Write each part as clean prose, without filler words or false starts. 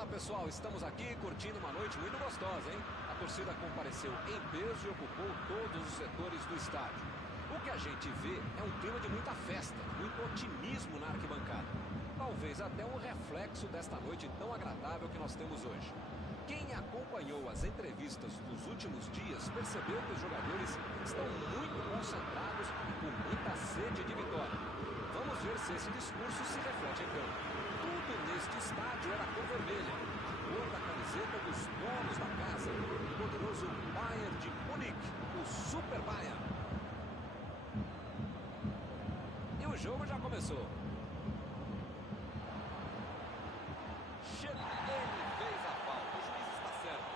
Olá pessoal, estamos aqui curtindo uma noite muito gostosa, hein? A torcida compareceu em peso e ocupou todos os setores do estádio. O que a gente vê é um clima de muita festa, muito otimismo na arquibancada. Talvez até um reflexo desta noite tão agradável que nós temos hoje. Quem acompanhou as entrevistas dos últimos dias percebeu que os jogadores estão muito concentrados e com muita sede de vitória. Vamos ver se esse discurso se reflete em campo. Tudo neste estádio era cor vermelha, a cor da camiseta dos donos da casa, o poderoso Bayern de Munique, o Super Bayern. E o jogo já começou. Ele fez a falta, o juiz está certo.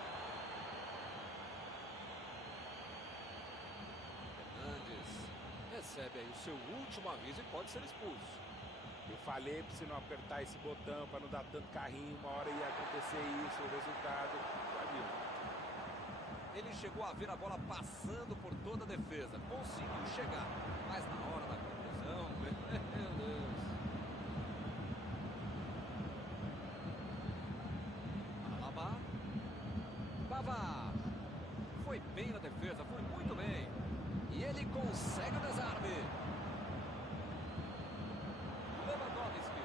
Fernandes recebe aí o seu último aviso e pode ser expulso. Eu falei pra você não apertar esse botão, pra não dar tanto carrinho, uma hora ia acontecer isso, o resultado, já viu. Ele chegou a ver a bola passando por toda a defesa, conseguiu chegar, mas na hora da conclusão, meu Deus. Alaba, Pavard, foi bem na defesa, foi muito bem, e ele consegue o desarme. Lewandowski.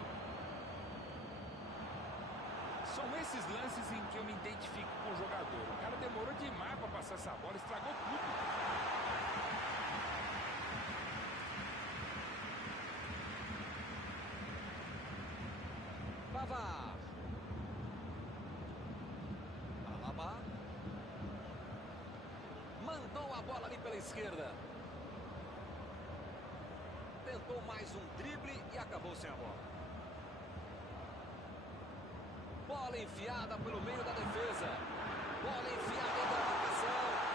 São esses lances em que eu me identifico com o jogador. O cara demorou demais pra passar essa bola, estragou tudo. Pavard. Alaba. Mandou a bola ali pela esquerda. Tentou mais um drible e acabou sem a bola. Bola enfiada pelo meio da defesa. Bola enfiada dentro da marcação.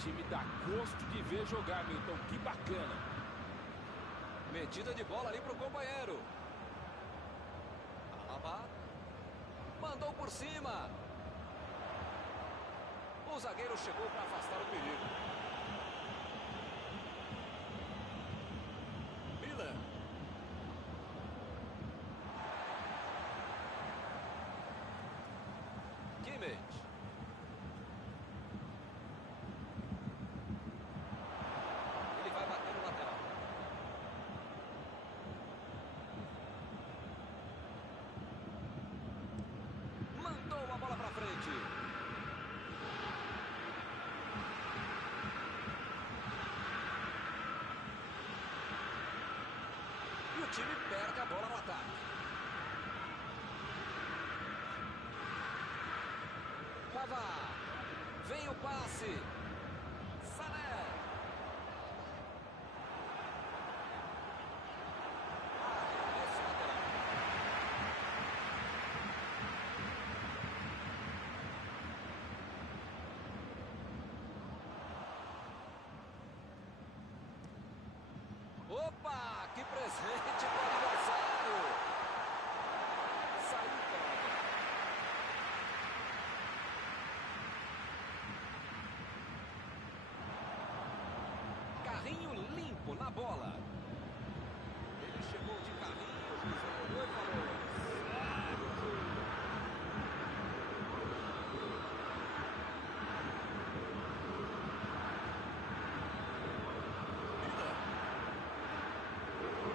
time dá gosto de ver jogar, Milton. Que bacana. Metida de bola ali pro companheiro. Alaba. Mandou por cima. O zagueiro chegou para afastar o perigo. Milan. Kimmich. Ele vai bater no lateral. Mandou a bola para frente. E o time perde a bola no ataque. Pavard. Vem o passe. Sané. Arremesso lateral. Opa, que presente pro adversário. Saiu fora. Carrinho limpo na bola. Ele chegou de carrinho, o juiz olhou e falou: segue o jogo. Milan.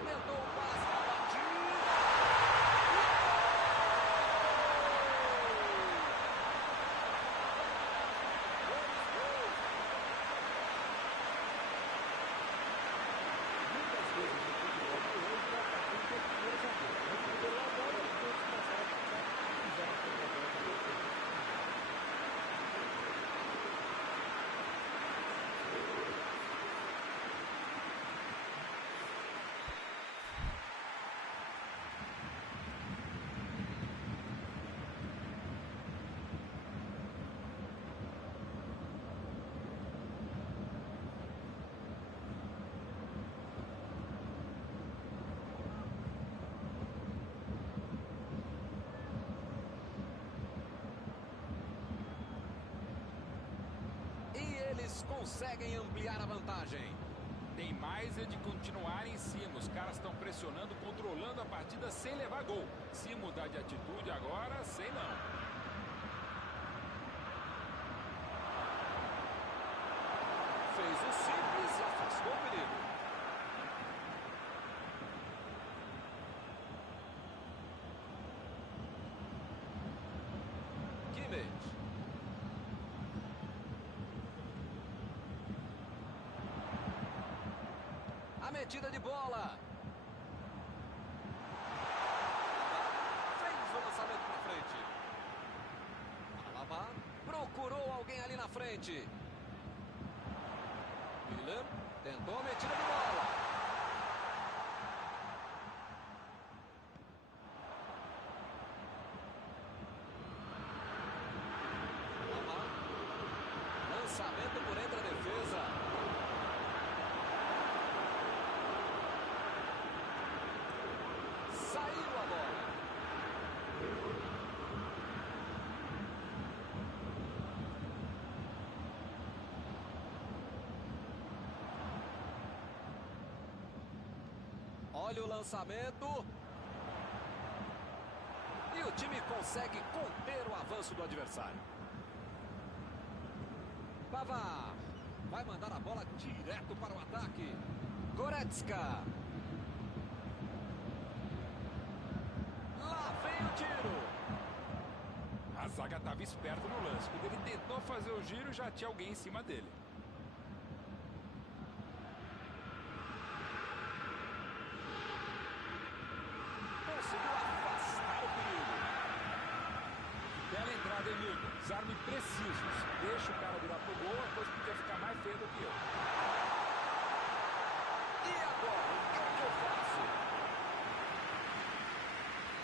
Tentou o passe na batida. Dois gols. Muitas vezes no futebol de hoje, o atacante é o primeiro zagueiro. Recuperou a bola e todos passaram a ficar e fizeram a bola de perfeito. Eles conseguem ampliar a vantagem. Tem mais é de continuar em cima. Os caras estão pressionando, controlando a partida sem levar gol. Se mudar de atitude agora, sei não. Fez o simples e afastou o perigo. Kimmich. A metida de bola. Fez o lançamento para frente. Alaba procurou alguém ali na frente. Milan tentou a metida de bola. Alaba. Lançamento por entre a defesa. Saiu a bola. Olha o lançamento. E o time consegue conter o avanço do adversário. Pavard vai mandar a bola direto para o ataque. Goretzka. Lá vem o tiro. A zaga estava esperta no lance. Quando ele tentou fazer o giro, já tinha alguém em cima dele. Conseguiu afastar o perigo. Bela entrada, hein, Milton? Desarme precisos. Deixa o cara virar pro gol, a coisa podia ficar mais feia do que eu. E agora, o que eu faço?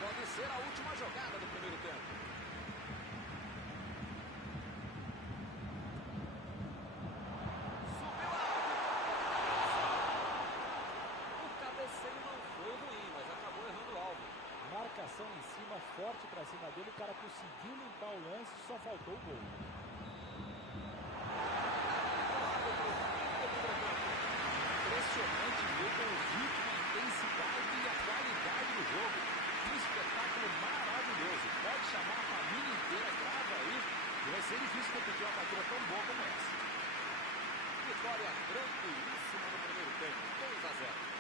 Pode ser a última jogada do primeiro tempo. pressão em cima, forte pra cima dele. O cara conseguiu limpar o lance, só faltou o gol. Impressionante ver o ritmo, a intensidade e a qualidade do jogo. Um espetáculo maravilhoso. Pode chamar a família inteira, grava aí. E vai ser difícil repetir uma partida tão boa como essa. Vitória tranquilíssima no primeiro tempo, 2-0.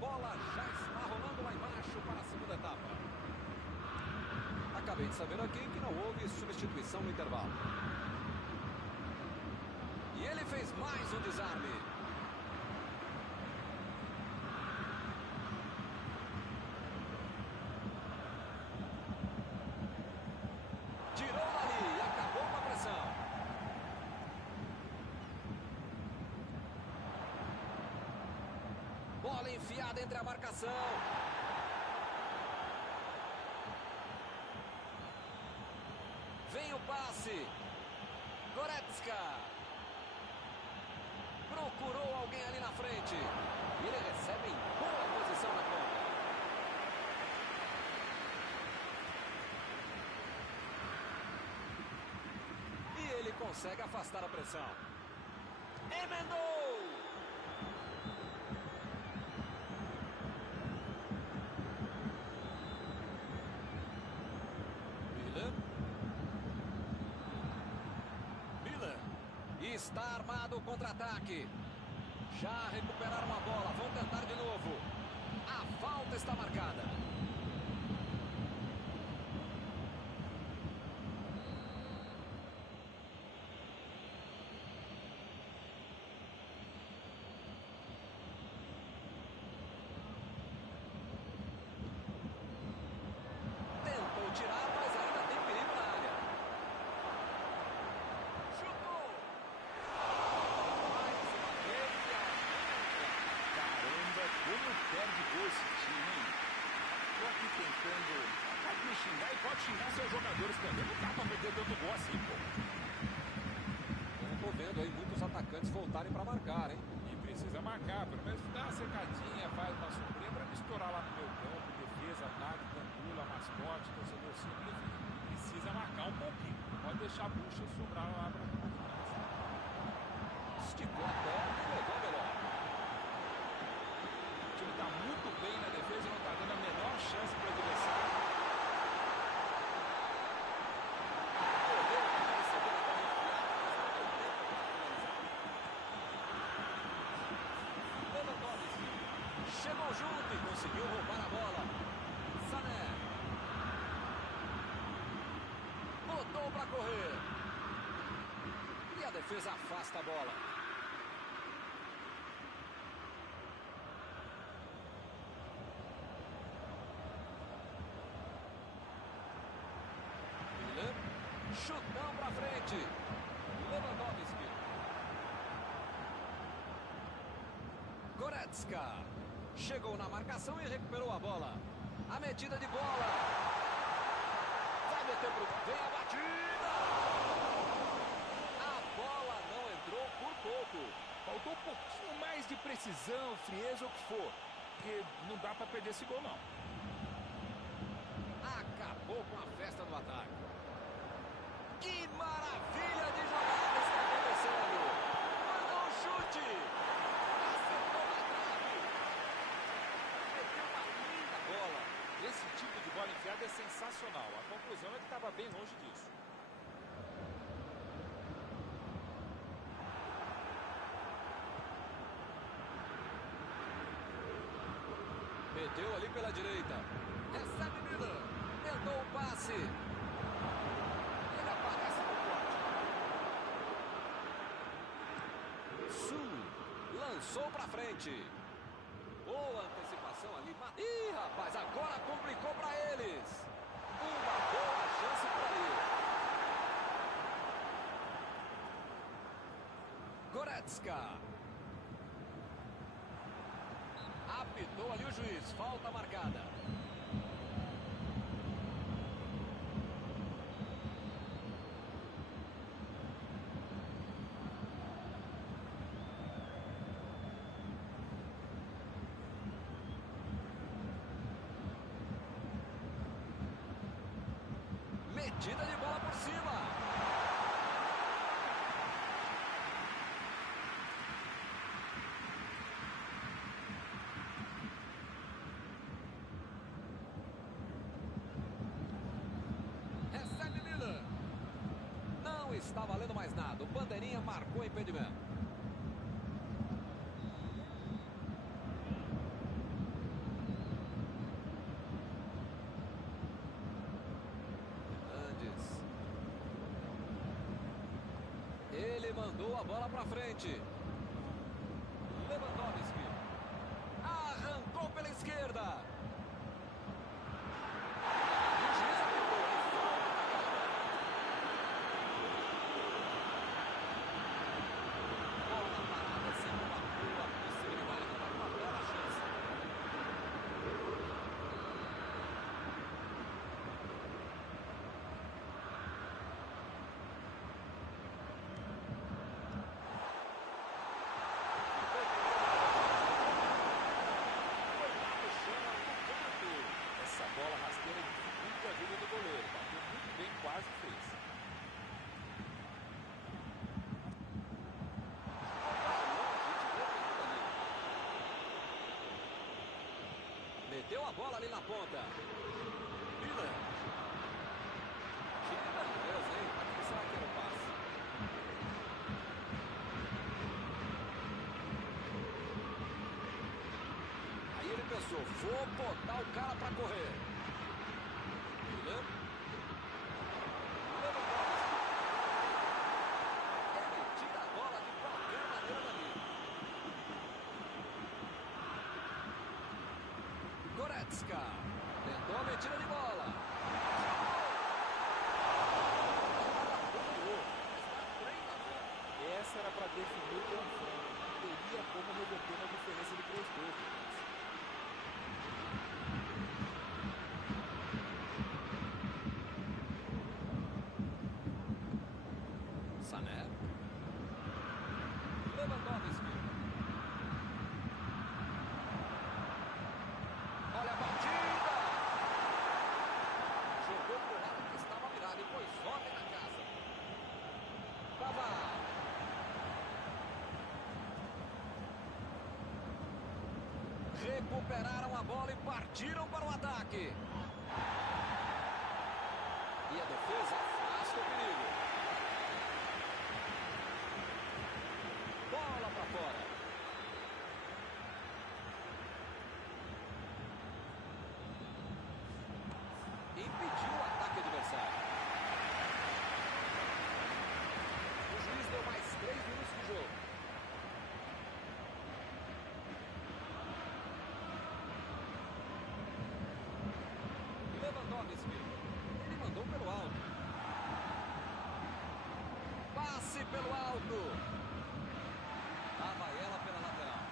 Bola já está rolando lá embaixo para a segunda etapa. Acabei de saber aqui que não houve substituição no intervalo. E ele fez mais um desarme. Tirou dali e acabou com a pressão. Bola enfiada entre a marcação. Vem o passe. Goretzka. Procurou alguém ali na frente. E ele recebe em boa posição na ponta. E ele consegue afastar a pressão. Emendou! Está armado o contra-ataque. Já recuperaram a bola. Vão tentar de novo. A falta está marcada. Tentou tirar, mas ainda tem perigo na área. Como perde gol esse time, hein? Tô aqui tentando... Pode me xingar e pode xingar seus jogadores também. Não dá pra perder tanto gol assim, pô. Eu tô vendo aí muitos atacantes voltarem pra marcar, hein? E precisa marcar, pelo menos dá uma cercadinha, faz uma surpresa pra misturar lá no meu campo. Defesa, ataque, campula, mascote, torcedor simples. Precisa marcar um pouquinho. Pode deixar a bucha sobrar lá pra finalizar. Esticou a perna e levou melhor. O time está muito bem na defesa, não está dando a menor chance para o adversário. Chegou junto e conseguiu roubar a bola. Sané. Botou para correr. E a defesa afasta a bola. Chutão pra frente. Lewandowski. Goretzka. Chegou na marcação e recuperou a bola. A metida de bola. Vai meter pro... Vem a batida. A bola não entrou por pouco. Faltou um pouquinho mais de precisão, frieza ou o que for. Porque não dá pra perder esse gol, não. Acabou acabou com a festa do ataque. Que maravilha de jogada está acontecendo. Mandou um chute. Acertou na trave. Meteu uma linda bola. Esse tipo de bola enfiada é sensacional. A conclusão é que estava bem longe disso. Meteu ali pela direita. Recebe Miller. Tentou o passe. Ele aparece no pote. Su lançou pra frente. Boa antecipação ali. Ih, rapaz, agora complicou pra eles. Uma boa chance por ali. Goretzka. Apitou ali o juiz. Falta marcada. Metida de bola por cima. Recebe Miller. Não está valendo mais nada. O bandeirinha marcou impedimento. Ele mandou a bola pra frente. Lewandowski. Arrancou pela esquerda. E o juiz apitou. Bola parada, sempre uma boa possibilidade para uma bela chance. Essa bola rasteira dificulta a vida do goleiro. Bateu muito bem, quase fez. Meteu a bola ali na ponta. Miller. Que beleza, hein? Pra quem será que era o passe? Aí ele pensou, vou botar o cara pra correr. Miller. Lewandowski. Ele tira a bola de qualquer maneira dali. Goretzka. Tentou a metida de bola. Essa era para definir o confronto. Teria como reverter uma diferença de 3 gols. Sané. Lewandowski. Olha a batida! Jogou pro lado que estava virado e pôs ordem na casa. Pavard. Recuperaram a bola e partiram para o ataque. E a defesa afasta o perigo. Bola para fora. Impediu o ataque adversário. O juiz deu mais 3 minutos de jogo. Lewandowski. Ele mandou pelo alto. Passe pelo alto. Lá vai ela pela lateral.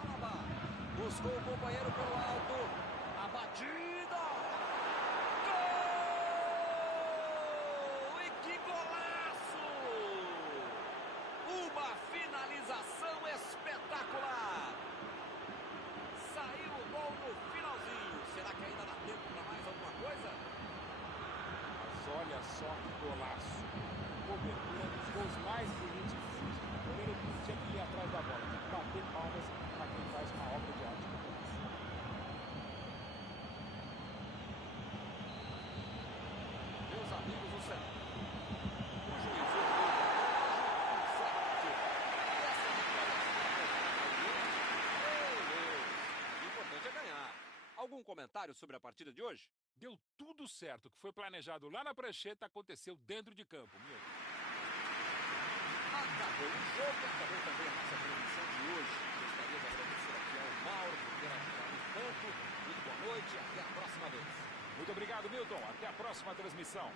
Alaba. Buscou o companheiro pelo alto. A batida. Gol! E que golaço! só que golaço. Cobertura dos gols mais bonitos que existe. O goleiro tinha que ir atrás da bola, tem que bater palmas para quem faz uma obra de arte como essa. Meus amigos, o juiz o importante é ganhar. Algum comentário sobre a partida de hoje? Deu tudo certo. O que foi planejado lá na prancheta aconteceu dentro de campo, meu. Acabou o jogo, acabou também a nossa transmissão de hoje. Gostaria de agradecer aqui ao Mauro por ter ajudado tanto. Muito boa noite e até a próxima vez. Muito obrigado, Milton. Até a próxima transmissão.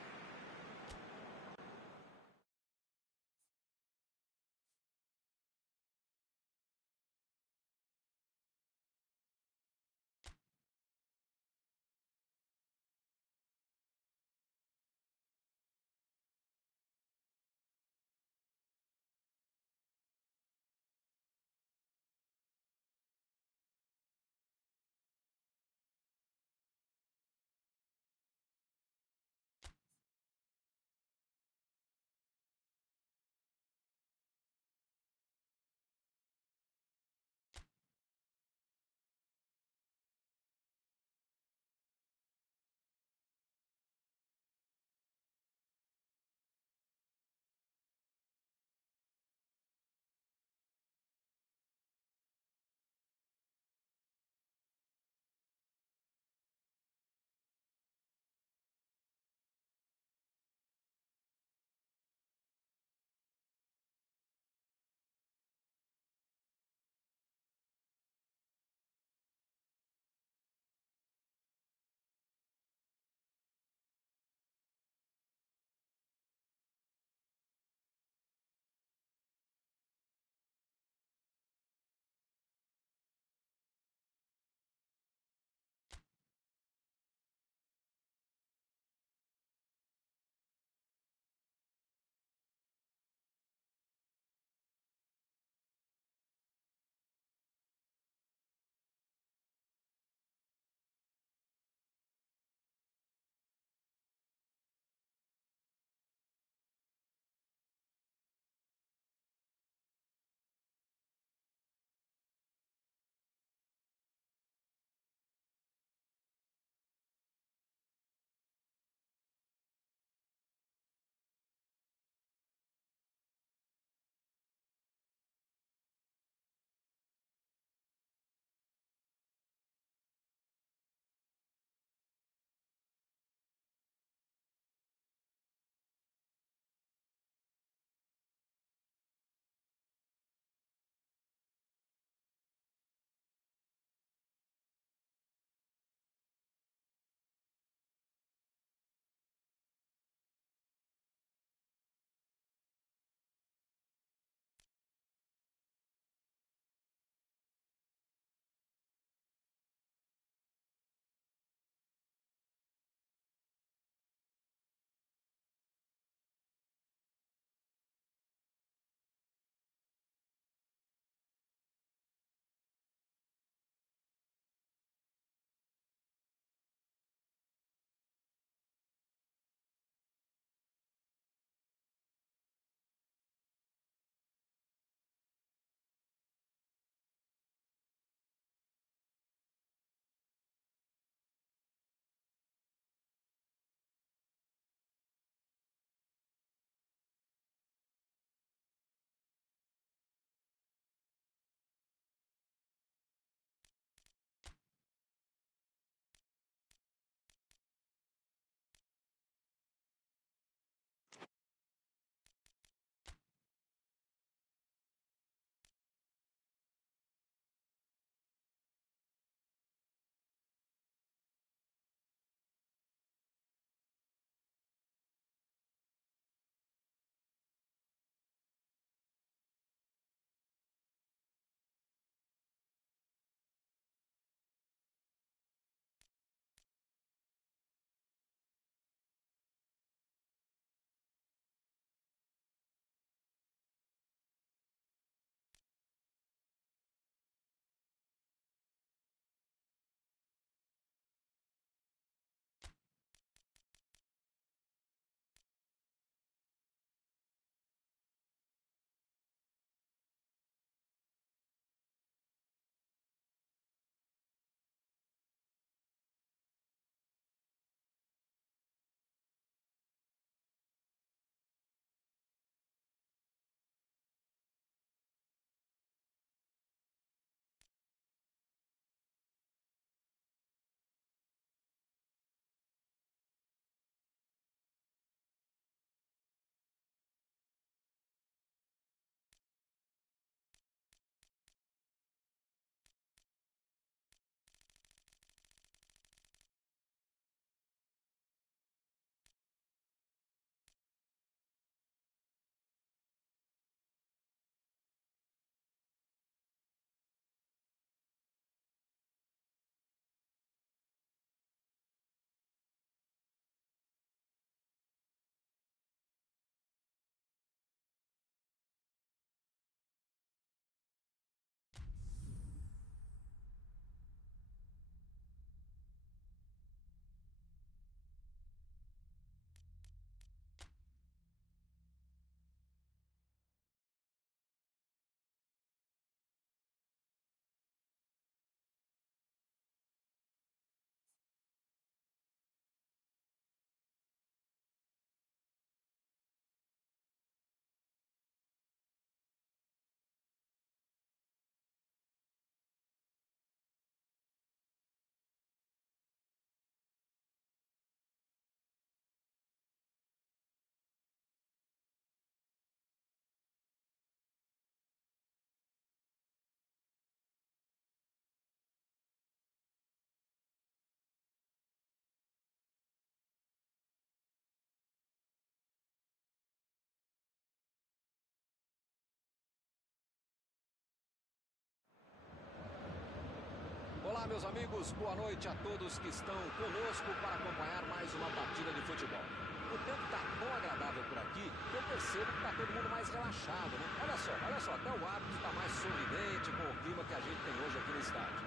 Olá, meus amigos, boa noite a todos que estão conosco para acompanhar mais uma partida de futebol. O tempo está tão agradável por aqui que eu percebo que está todo mundo mais relaxado, né? Olha só, até o árbitro está mais sorridente com o clima que a gente tem hoje aqui no estádio.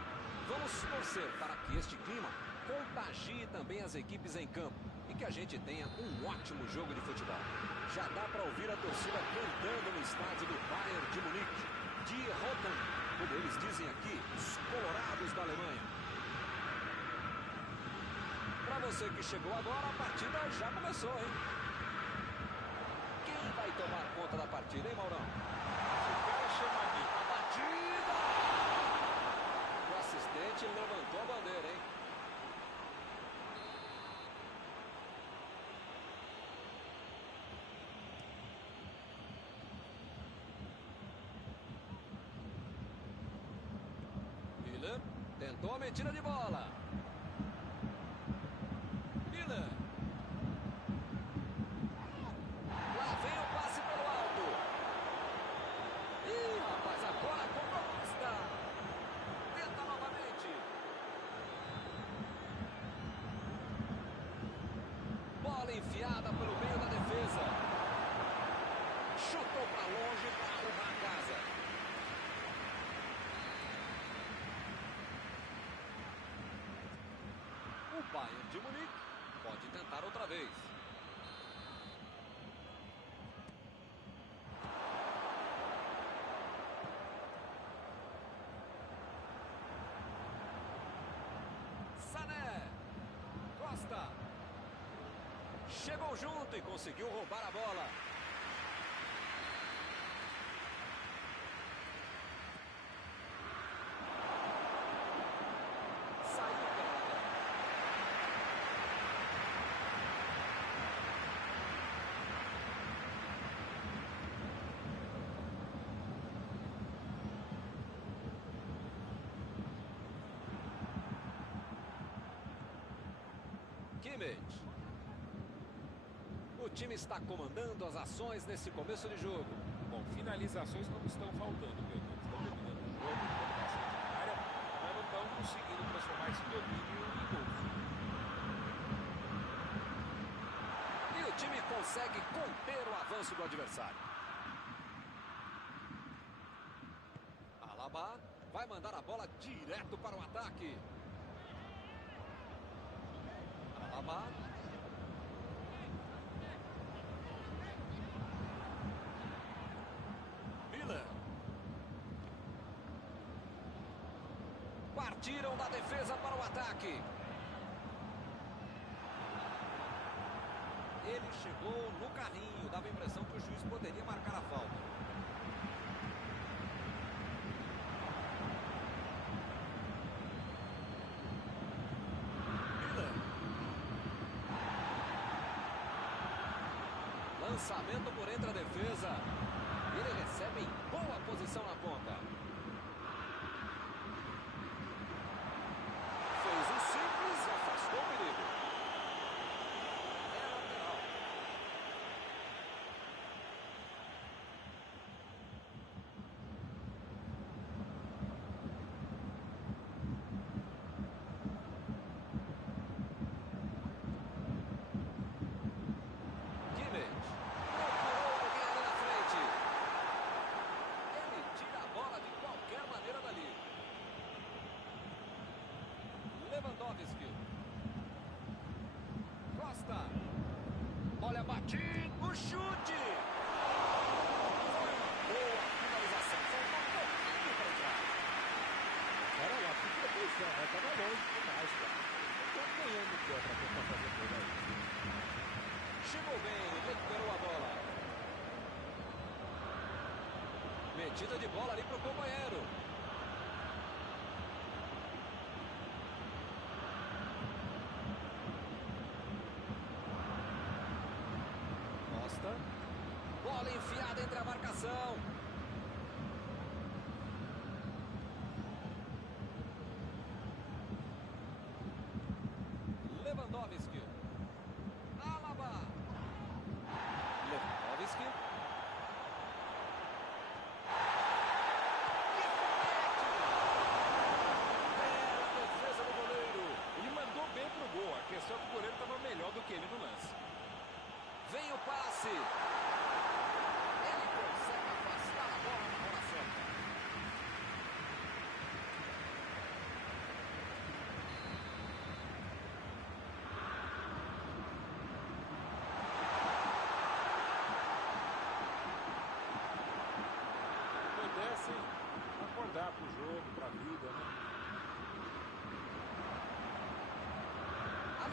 Vamos torcer para que este clima contagie também as equipes em campo e que a gente tenha um ótimo jogo de futebol. Já dá para ouvir a torcida cantando no estádio do Bayern de Munique. Die Roten, como eles dizem aqui, os colorados da Alemanha. Para você que chegou agora, a partida já começou, hein? Quem vai tomar conta da partida, hein, Maurão? O cara chama aqui. A batida! O assistente levantou a bandeira, hein? Miller tentou a metida de bola. Miller. Lá vem o passe pelo alto. Ih, rapaz, agora com proposta. Tenta novamente. Bola enfiada pelo meio da defesa. Chutou para longe para arrumar a casa. O Bayern de Munique pode tentar outra vez. Sané. Costa. Chegou junto e conseguiu roubar a bola. Saiu pela lateral. Kimmich. O time está comandando as ações nesse começo de jogo. Bom, finalizações não estão faltando, meu Deus. Estão dominando o jogo, estão bastante na área, mas não estão conseguindo transformar esse domínio em gols. E o time consegue conter o avanço do adversário. Alaba vai mandar a bola direto para o ataque. Alaba. Miller. Partiram da defesa para o ataque. Ele chegou no carrinho, dava a impressão que o juiz poderia marcar a falta. Miller. Lançamento por entre a defesa. Ele recebe em boa posição na ponta. Fez o simples e afastou o perigo. É lateral. Kimmich. Procurou alguém ali na frente. Ele tira a bola de qualquer maneira dali. Lewandowski. Costa. Olha a batida. O chute. Foi uma boa finalização. Faltou um pouquinho para entrar. Era lá, fica atenção, né? Tava longe demais, cara. Estão ganhando o pé pra tentar fazer coisa aí. Chegou bem, recuperou a bola. Metida de bola ali pro companheiro. Costa. Bola enfiada entre a marcação. Lewandowski. Alaba. Lewandowski. Que foguete! Bela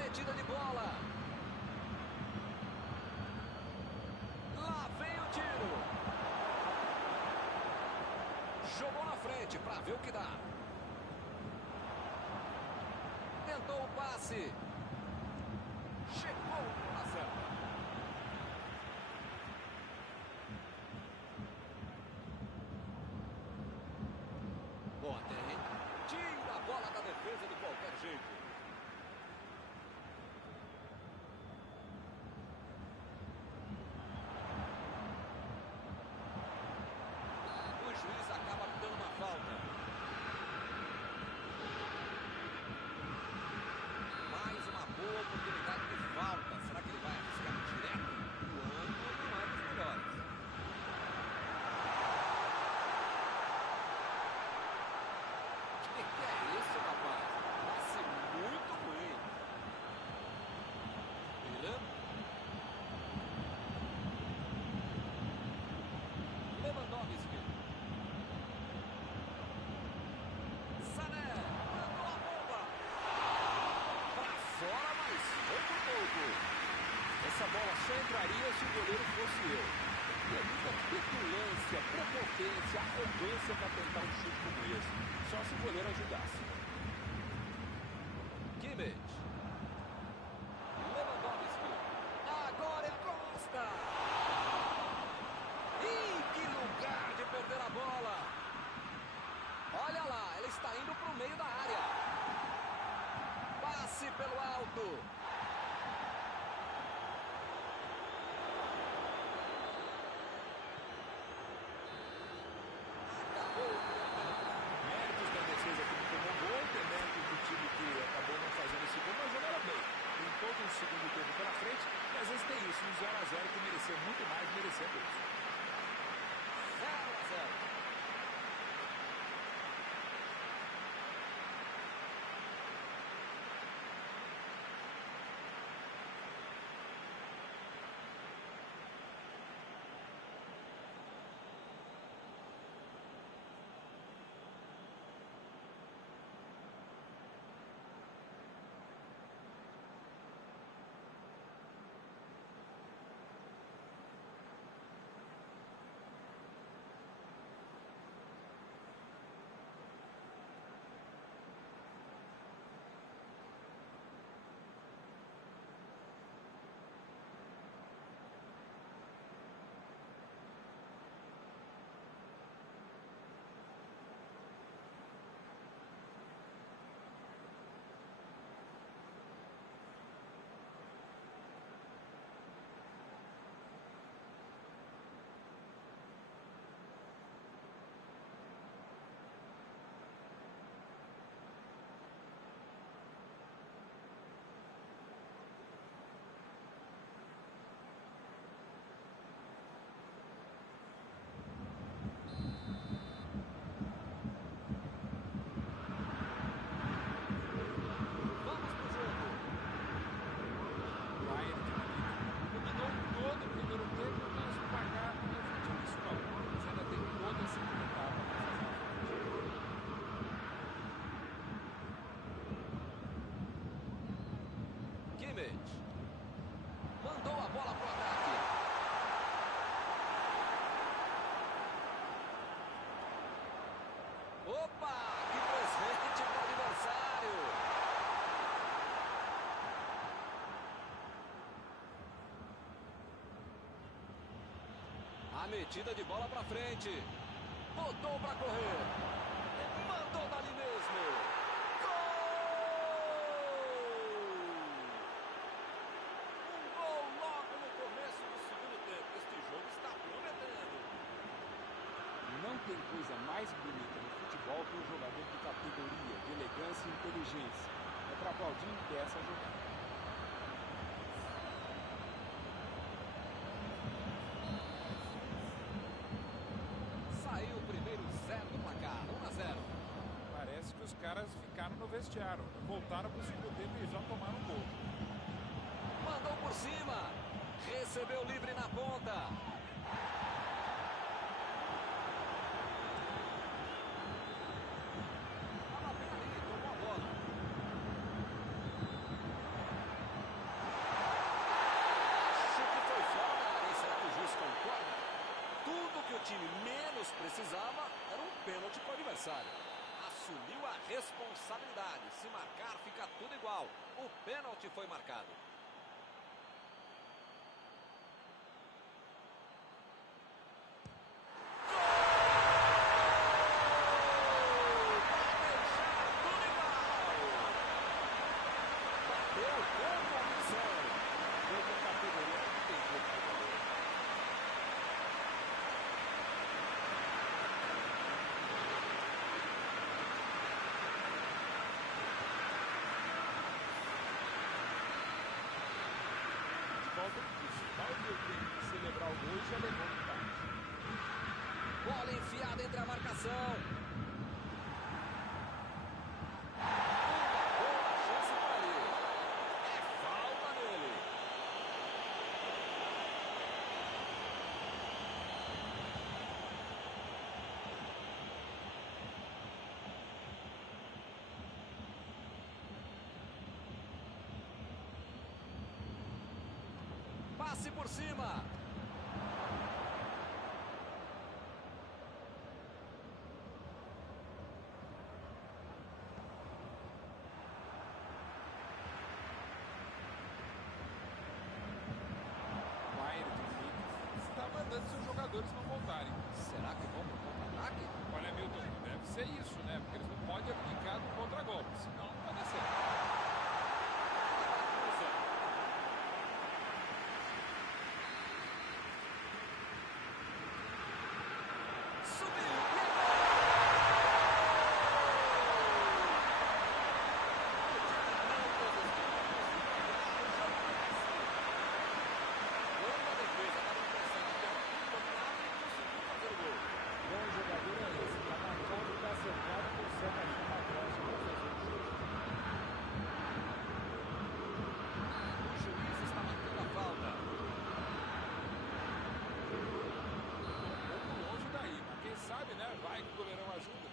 Metida de bola. Lá vem o tiro. Jogou na frente para ver o que dá. Tentou o passe. Chegou na certa. Boateng. Tira a bola da defesa de qualquer jeito. O juiz acaba dando uma falta. Mais uma boa oportunidade de falta. Será que ele vai arriscar direto? O ângulo não é dos melhores. Que é isso, rapaz? Passe muito ruim. Milan. Lewandowski. Sané. Mandou a bomba. Pra fora, mas foi pro pouco. Essa bola só entraria se o goleiro fosse eu. É muita petulância, prepotência, arrogância para tentar um chute como esse. Só se o goleiro ajudasse. Kimmich. Lewandowski. Agora é Costa. Ih, que lugar de perder a bola. Olha lá, ela está indo para o meio da área. Passe pelo alto. Acabou o primeiro tempo. Méritos da defesa que não tomou gol, tem méritos do time que acabou não fazendo esse gol, mas jogaram bem. Tem todo um segundo tempo pela frente, e às vezes tem isso, um 0-0 que mereceu muito mais, merecendo isso. 0-0. Vamos pro jogo. Bayern de Munique dominou todo o primeiro tempo, mas o placar não refletiu isso não. Mas ainda tem toda essa etapa para fazer uma frente. Kimmich. Mandou a bola pro ataque. Opa, que presente pro adversário. A metida de bola pra frente. Botou pra correr. Mandou dali mesmo. Um gol logo no começo do segundo tempo. Este jogo está prometendo. Não tem coisa mais bonita no futebol que um jogador de categoria, de elegância e inteligência. É para aplaudir essa jogada. Saiu o primeiro 0 do placar, 1-0. Parece que os caras ficaram no vestiário, voltaram para o segundo tempo e já tomaram um gol. Mandou por cima. Recebeu livre na ponta. Estava bem ali, tomou a bola. precisava era um pênalti para o adversário. Assumiu a responsabilidade. Se marcar, fica tudo igual. O pênalti foi marcado. Vai ver o tempo de celebrar o gol e já levou o empate. Bola enfiada entre a marcação. Uma boa chance para ele. É falta nele. Passe por cima. Está mandando seus jogadores não voltarem. Será que vão para o contra-ataque? Olha, Milton, deve ser isso, né? Porque eles não podem abdicar do contra-golpe, senão não vai dar certo. Vai que o goleirão ajuda.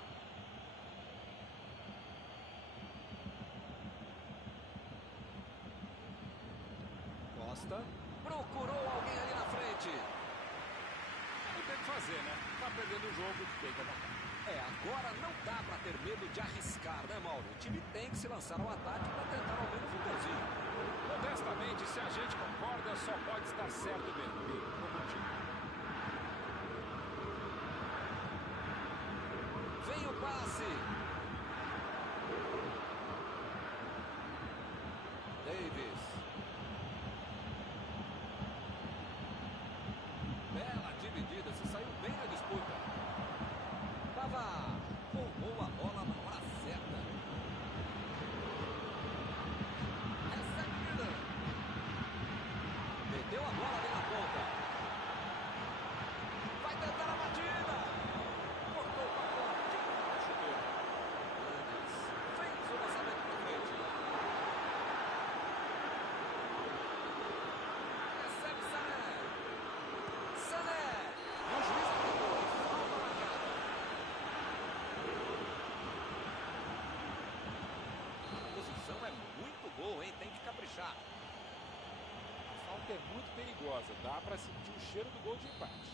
Costa procurou alguém ali na frente. Não tem o que fazer, né? Tá perdendo o jogo, tem que atacar. Agora não dá para ter medo de arriscar, né, Mauro? O time tem que se lançar ao ataque para tentar ao menos um golzinho. Modestamente, se a gente concorda, só pode estar certo mesmo. Vou contigo. Vem o passe. Davis. Bela dividida, se saiu bem na disputa. Pavard roubou a bola na hora certa. Recebida. Meteu a bola ali na ponta. Vai tentar a batida. Cortou com a bola. Fez o lançamento para frente. Recebe Sané. Sané. E o juiz apitou. Falta marcada. A posição é muito boa, hein? Tem que caprichar. A falta é muito perigosa. Dá para sentir o cheiro do gol de empate.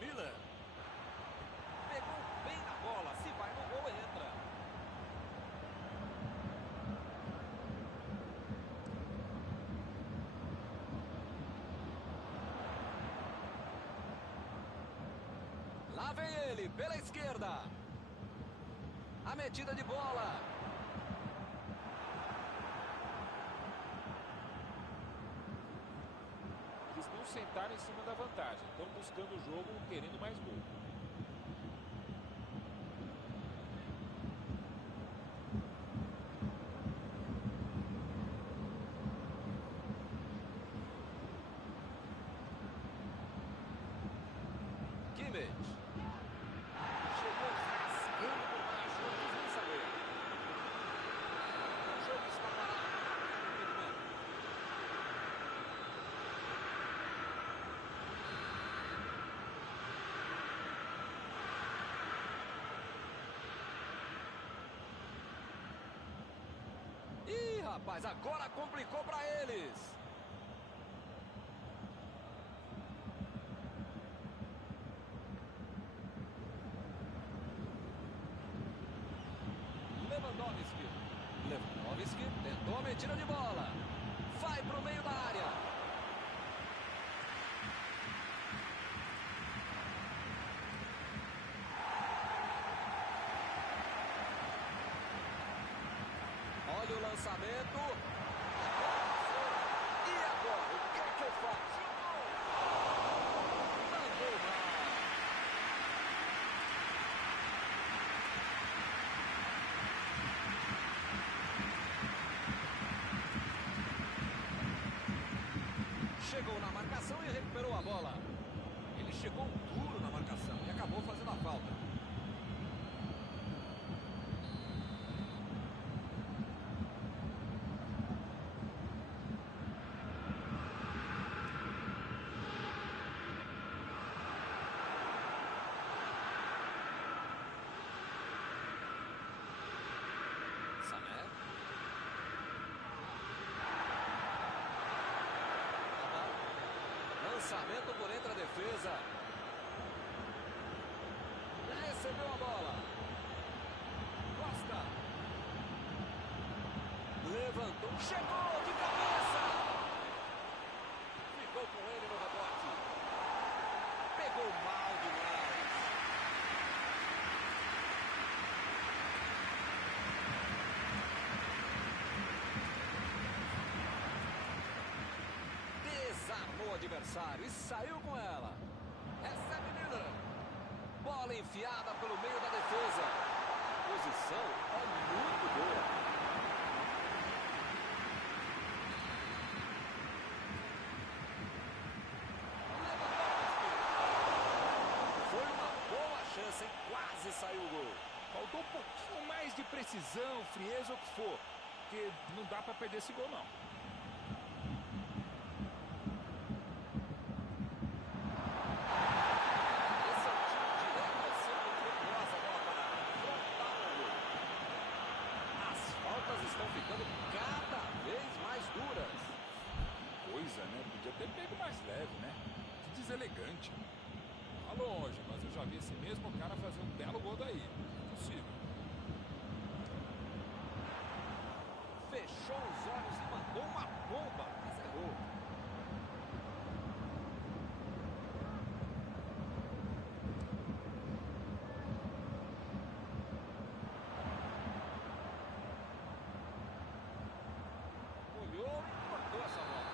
Miller. Pegou bem na bola. Se vai no gol, entra. Lá vem ele, pela esquerda. A metida de bola. Eles não sentaram em cima da vantagem. Estão buscando o jogo, querendo mais gol. Kimmich. Chegou rasgando por baixo, sem saber. O jogo está parado. rapaz, agora complicou para eles. Lewandowski tentou a metida de bola. Vai para o meio da área. Olha o lançamento. E agora? O que é que eu faço? Mandou mal. Chegou na marcação e recuperou a bola. Ele chegou duro na marcação e acabou fazendo a falta. Sané. Lançamento por entre a defesa. Recebeu a bola. Costa. Levantou. Chegou de cabeça. Ficou com ele no rebote. Pegou mal demais. Desarmou o adversário e saiu com ela. Recebe Miller. Bola enfiada pelo meio da defesa. A posição é muito boa. Foi uma boa chance, hein? Quase saiu o gol. Faltou um pouquinho mais de precisão, frieza ou o que for. Porque não dá para perder esse gol, não. Esse é o tiro direto ao centro perigosa, bola parada. Frontal ao gol. As faltas estão ficando cada vez mais duras. Coisa, né? Podia ter pego mais leve, né? Que deselegante. Tá longe, mas eu já vi esse mesmo cara fazer um belo gol daí. É possível. Fechou os olhos e mandou uma bomba, mas errou. Olhou e cortou essa bola.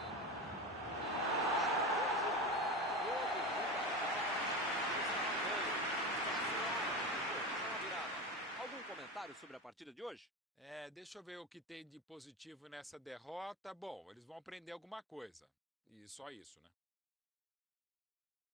Algum comentário sobre a partida de hoje? Deixa eu ver o que tem de positivo nessa derrota. Bom, eles vão aprender alguma coisa. E só isso, né?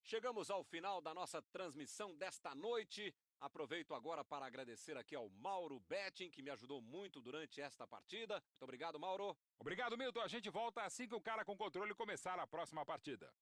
Chegamos ao final da nossa transmissão desta noite. Aproveito agora para agradecer aqui ao Mauro Betting, que me ajudou muito durante esta partida. Muito obrigado, Mauro. Obrigado, Milton. A gente volta assim que o cara com controle começar a próxima partida.